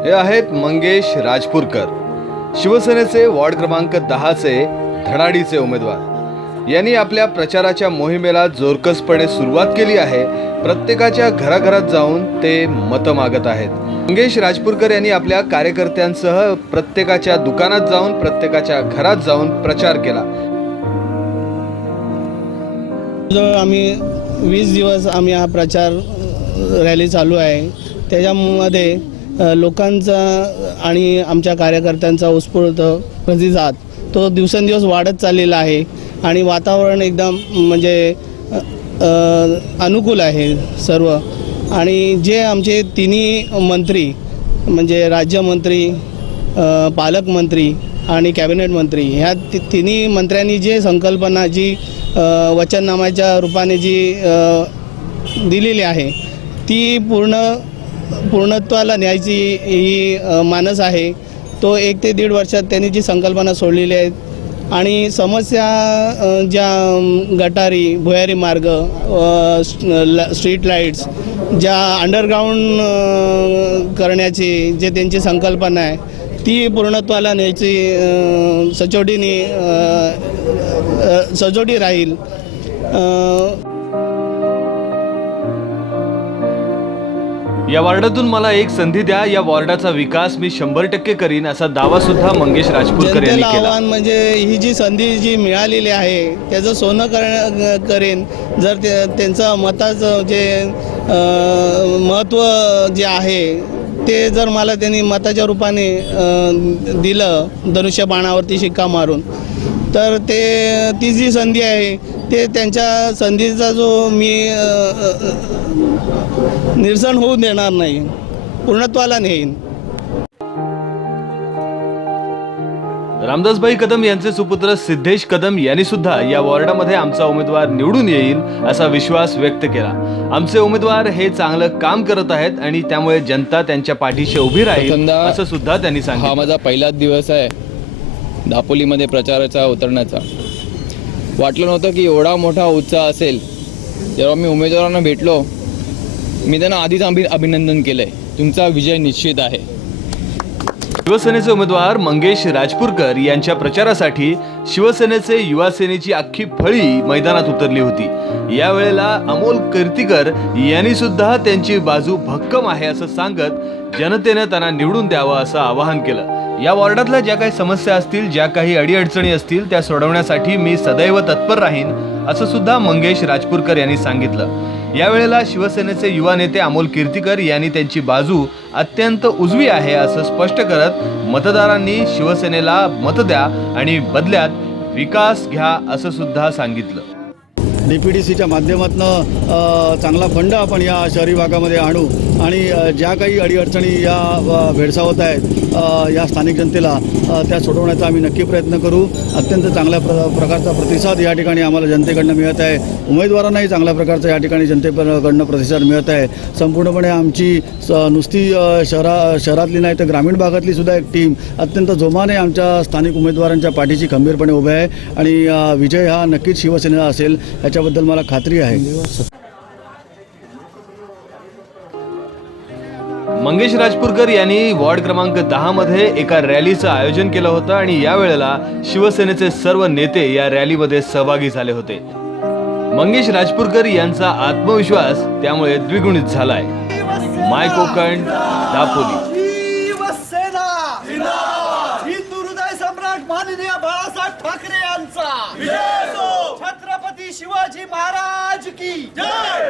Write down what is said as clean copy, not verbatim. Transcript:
हे आहेत मंगेश राजपूरकर, शिवसेनेचे वॉर्ड क्रमांक 10 चे धडाडीचे उमेदवार। यांनी आपल्या प्रचाराच्या मोहिमेला जोरकसपणे सुरुवात केली आहे। प्रत्येकाच्या घराघरात जाऊन ते मतं मागत आहेत। मंगेश राजपूरकर यांनी आपल्या कार्यकर्त्यांसह प्रत्येकाच्या दुकानात जाऊन, प्रत्येकाच्या घरात जाऊन प्रचार केला। आम्ही 20 दिवस हा प्रचार रॅली चालू आहे। त्याच्यामध्ये लोकांचा आणि आमच्या कार्यकर्त्यांचा उत्स्फूर्त प्रतिसाद तो दिवसेंदिवस वाढत चाललेला आहे आणि वातावरण एकदम म्हणजे अनुकूल आहे सर्व। आणि जे आमचे तिन्ही मंत्री म्हणजे राज्यमंत्री, पालकमंत्री आणि कॅबिनेट मंत्री ह्या तिन्ही मंत्र्यांनी जे संकल्पना जी वचननाम्याच्या रूपाने जी दिलेली आहे ती पूर्णत्वाला न्यायची ही मानस आहे। तो 1 ते 1.5 वर्षात त्यांनी जी संकल्पना सोडलेली आहे आणि समस्या ज्या गटारी, भुयारी मार्ग, स्ट्रीट लाईट्स, ज्या अंडरग्राऊंड करण्याची जे त्यांची संकल्पना आहे ती पूर्णत्वाला न्यायची सजोटी राहील। या वॉर्डातून मला एक संधी द्या, या वॉर्डाचा विकास मी 100% करीन, असा दावा सुद्धा मंगेश राजपूरकर यांनी केला। आव्हान म्हणजे ही जी संधी जी मिळालेली आहे त्याचं सोनं करेन जर त्यांचं मताचं जे महत्त्व जे आहे ते जर मला त्यांनी मताच्या रूपाने दिलं, धनुष्यबाणावरती शिक्का मारून, तर ती जी संधी आहे ते त्यांच्या संधीचा जो मी निरसन होऊ देणार नाही, पूर्णत्वाला नेईन। रामदासभाई कदम यांचे सुपुत्र सिद्धेश कदम यांनी सुद्धा या वॉर्डामध्ये आमचा उमेदवार निवडून येईल असा विश्वास व्यक्त केला। आमचे उमेदवार हे चांगलं काम करत आहेत आणि त्यामुळे जनता त्यांच्या पाठीशी उभी राहील असं सुद्धा त्यांनी सांगितलं। हा माझा पहिलाच दिवस आहे दापोलीमध्ये प्रचाराचा उतरण्याचा। वाटलं नव्हतं की एवढा मोठा उत्साह असेल। जेव्हा मी उमेदवारांना भेटलो मी त्यांना आधीच अभिनंदन केलंय। तुमचा विजय निश्चित आहे। शिवसेनेचे उमेदवार मंगेश राजपूरकर यांच्या प्रचारासाठी शिवसेनेचे युवा सेनेची अख्खी फळी मैदानात उतरली होती। यावेळेला अमोल कीर्तीकर यांनी सुद्धा त्यांची बाजू भक्कम आहे असं सांगत जनतेने त्यांना निवडून द्यावं असं आवाहन केलं। या वॉर्डातल्या ज्या काही समस्या असतील, ज्या काही अडीअडचणी असतील त्या सोडवण्यासाठी मी सदैव तत्पर राहीन असं सुद्धा मंगेश राजपूरकर यांनी सांगितलं। यावेळेला शिवसेनेचे युवा नेते अमोल कीर्तीकर यांनी त्यांची बाजू अत्यंत उजवी आहे असं स्पष्ट करत मतदारांनी शिवसेनेला मत द्या आणि बदल्यात विकास घ्या असं सुद्धा सांगितलं। DPDCच्या माध्यमातून चांगला फंड आपण या शहरी भागामध्ये आणू आणि ज्या काही अडीअडचणी या भेडसावत आहेत या स्थानिक जनतेला त्या सोडवण्याचा आम्ही नक्की प्रयत्न करू। अत्यंत चांगल्या प्रकारचा प्रतिसाद या ठिकाणी आम्हाला जनतेकडनं मिळत आहे। उमेदवारांनाही चांगल्या प्रकारचा या ठिकाणी जनतेकडनं प्रतिसाद मिळत आहे। संपूर्णपणे आमची नुसती शहरातली नाही तर ग्रामीण भागातली सुद्धा एक टीम अत्यंत जोमाने आमच्या स्थानिक उमेदवारांच्या पाठीशी खंबीरपणे उभे आहे आणि विजय हा नक्कीच शिवसेनेला असेल याच्याबद्दल मला खात्री आहे। मंगेश राजपूरकर यांनी वॉर्ड क्रमांक 10 मध्ये एका रॅलीचं आयोजन केलं होतं आणि यावेळेला शिवसेनेचे सर्व नेते या रॅलीमध्ये सहभागी झाले होते। मंगेश राजपूरकर यांचा आत्मविश्वास त्यामुळे द्विगुणित झालाय। माय कोकण, दापोली। हिंदुहृदय सम्राट माननीय बाळासाहेब ठाकरे यांचा छत्रपती शिवाजी महाराज की जय।